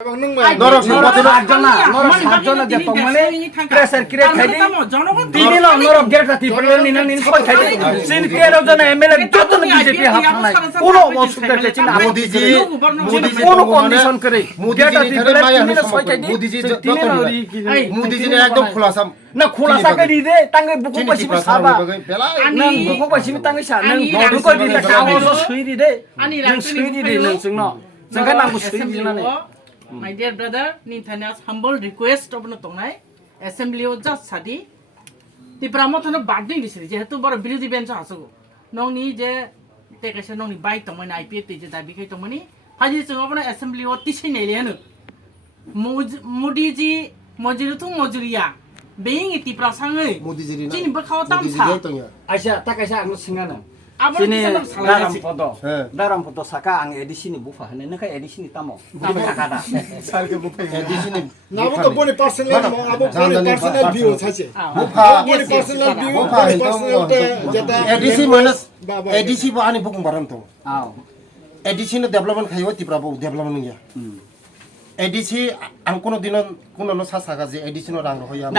নরক সম্পত্তি আটজনা নরক সাতজনা যে তমনে প্রেসার ক্রিয়েট খাইদি দিদিল নরক গেরটা তিপলে নিনা নিন সব খাইদি সিন 13 জন এমএলএ যতন বিজেপি হাত নাই কোন অসুবিধা দেখছেন মোদিজি কোন কন্ডিশন করে গেরটা তিপলে নিনা সব খাইদি মোদিজি একদম খোলাসা না খোলাসা করে দে তাঙ্গে বুকু পাইছি সাবা না বুকু পাইছি তাঙ্গে সা নং বড় কই দিলে কাগজ সুই দি দে নং সুই দি দে নং जोंनो जोंखा नांगौ सुइ दिनानै My dear brother, Ninthanas humble request of Notonai, Assembly of Just Sadi. The Pramotan of Bading is to borrow beauty bench also. No need take a shanoni bite on when I pay that became money. How is the governor assembly of Tishin Alien? Mudiji Mojirutu Mojuria. Being it the Prasang, Jin Bakao Tamsa. Aisha, Takasha, I'm singing. Sini dalam foto saka ang edisi ni bufa hane naka edisi ni tamo saka da edisi ni nabu to boni personal mo abo boni personal view chache bufa boni personal view bufa personal te jata edisi manas edisi ba ani bukung baram to edisi ni development khayo ti prabo development ya edisi ang kuno dinon kuno no sa saka je edisi no rang hoya